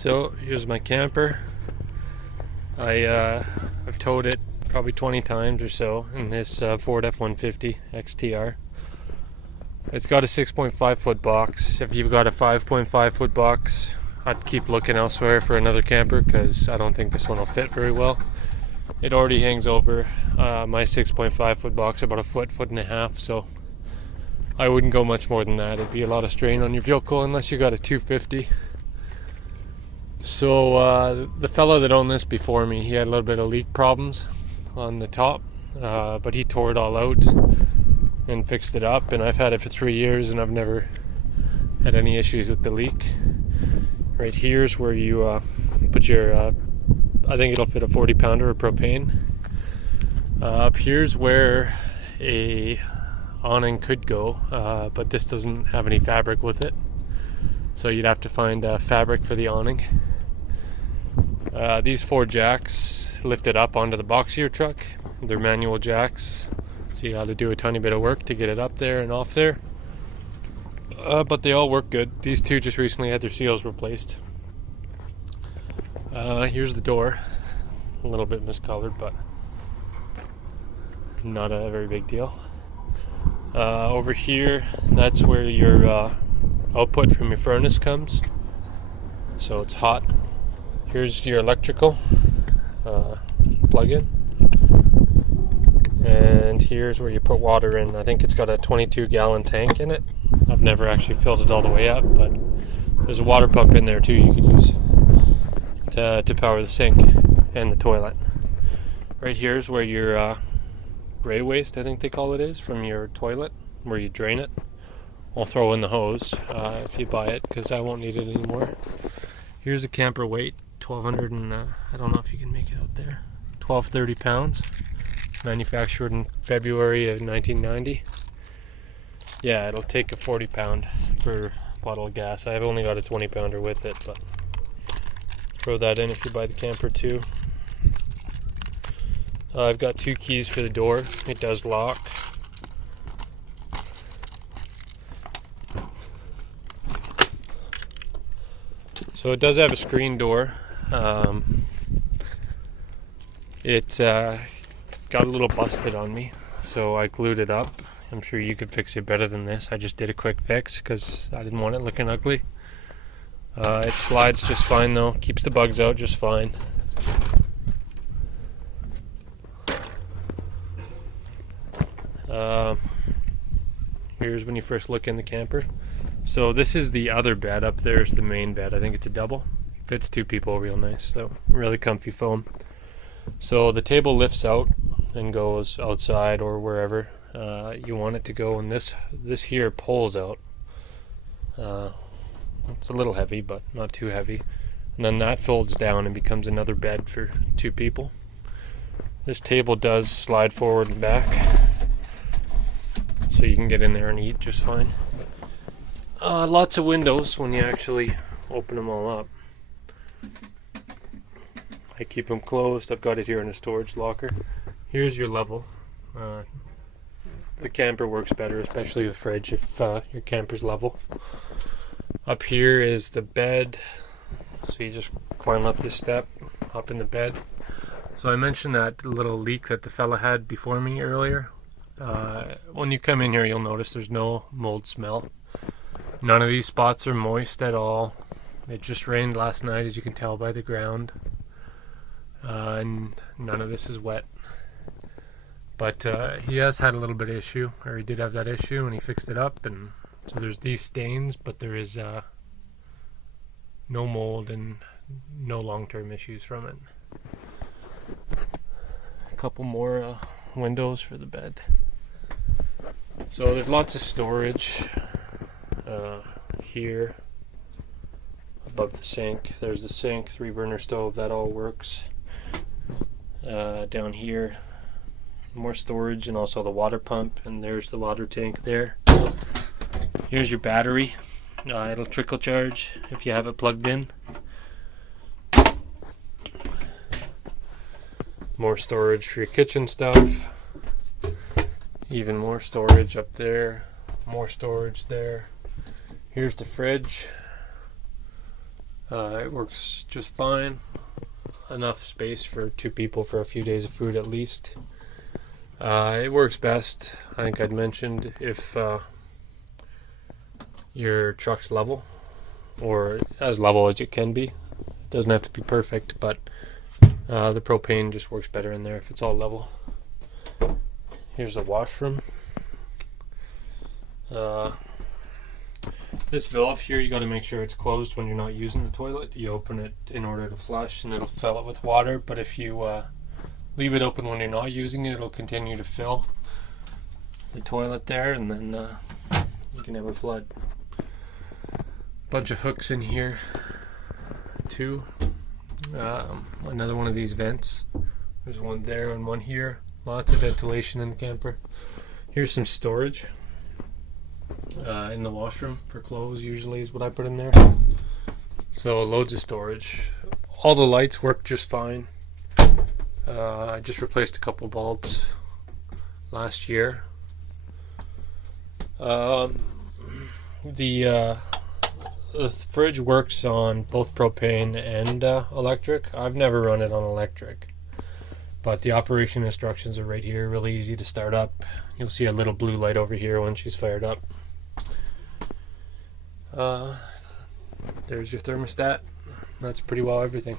So here's my camper. I've towed it probably 20 times or so in this Ford F-150 XTR. It's got a 6.5 foot box. If you've got a 5.5 foot box, I'd keep looking elsewhere for another camper because I don't think this one will fit very well. It already hangs over my 6.5 foot box about a foot and a half, so I wouldn't go much more than that. It'd be a lot of strain on your vehicle unless you got a 250. So the fellow that owned this before me, he had a little bit of leak problems on the top, but he tore it all out and fixed it up, and I've had it for 3 years and I've never had any issues with the leak. Right here's where you put your I think it'll fit a 40 pounder of propane. Up here's where a awning could go, but this doesn't have any fabric with it, so you'd have to find fabric for the awning. These 4 jacks lift it up onto the box of your truck. They're manual jacks, so you got to do a tiny bit of work to get it up there and off there, but they all work good. These 2 just recently had their seals replaced. Here's the door, a little bit miscolored, but not a very big deal. Over here, that's where your output from your furnace comes, so it's hot. Here's your electrical plug-in, and here's where you put water in. I think it's got a 22-gallon tank in it. I've never actually filled it all the way up, but there's a water pump in there too you could use to power the sink and the toilet. Right here is where your gray waste, I think they call it, is from your toilet, where you drain it. I'll throw in the hose if you buy it, because I won't need it anymore. Here's a camper weight, 1,200 and I don't know if you can make it out there, 1,230 pounds, manufactured in February of 1990. Yeah, it'll take a 40 pound per bottle of gas. I've only got a 20 pounder with it, but throw that in if you buy the camper too. I've got 2 keys for the door. It does lock. So it does have a screen door. It got a little busted on me, so I glued it up. I'm sure you could fix it better than this. I just did a quick fix because I didn't want it looking ugly. It slides just fine though, keeps the bugs out just fine. Here's when you first look in the camper. So this is the other bed. Up there's the main bed. I think it's a double. Fits 2 people real nice, so really comfy foam. So the table lifts out and goes outside or wherever you want it to go, and this here pulls out. It's a little heavy, but not too heavy. And then that folds down and becomes another bed for 2 people. This table does slide forward and back, so you can get in there and eat just fine. Lots of windows when you actually open them all up. I keep them closed. I've got it here in a storage locker. Here's your level. The camper works better, especially the fridge, if your camper's level. Up here is the bed, so you just climb up this step, up in the bed. So I mentioned that little leak that the fella had before me earlier. When you come in here, you'll notice there's no mold smell. None of these spots are moist at all. It just rained last night, as you can tell by the ground. And none of this is wet. But he has had a little bit of issue, or he did have that issue, and he fixed it up. And so there's these stains, but there is no mold and no long-term issues from it. A couple more windows for the bed. So there's lots of storage here above the sink. There's the sink, 3-burner stove, that all works. Down here, more storage, and also the water pump, and there's the water tank there. Here's your battery. It'll trickle charge if you have it plugged in. More storage for your kitchen stuff. Even more storage up there. More storage there. Here's the fridge. It works just fine. Enough space for 2 people for a few days of food at least. It works best, I think I'd mentioned, if your truck's level, or as level as it can be. It doesn't have to be perfect, but the propane just works better in there if it's all level. Here's the washroom. This valve here, you got to make sure it's closed when you're not using the toilet. You open it in order to flush and it'll fill it with water, but if you leave it open when you're not using it, it'll continue to fill the toilet there, and then you can have a flood. Bunch of hooks in here too. Another one of these vents. There's one there and one here. Lots of ventilation in the camper. Here's some storage in the washroom for clothes, usually is what I put in there. So loads of storage. All the lights work just fine. I just replaced a couple bulbs last year. The fridge works on both propane and electric. I've never run it on electric, but the operation instructions are right here. Really easy to start up. You'll see a little blue light over here when she's fired up. There's your thermostat. That's pretty well everything.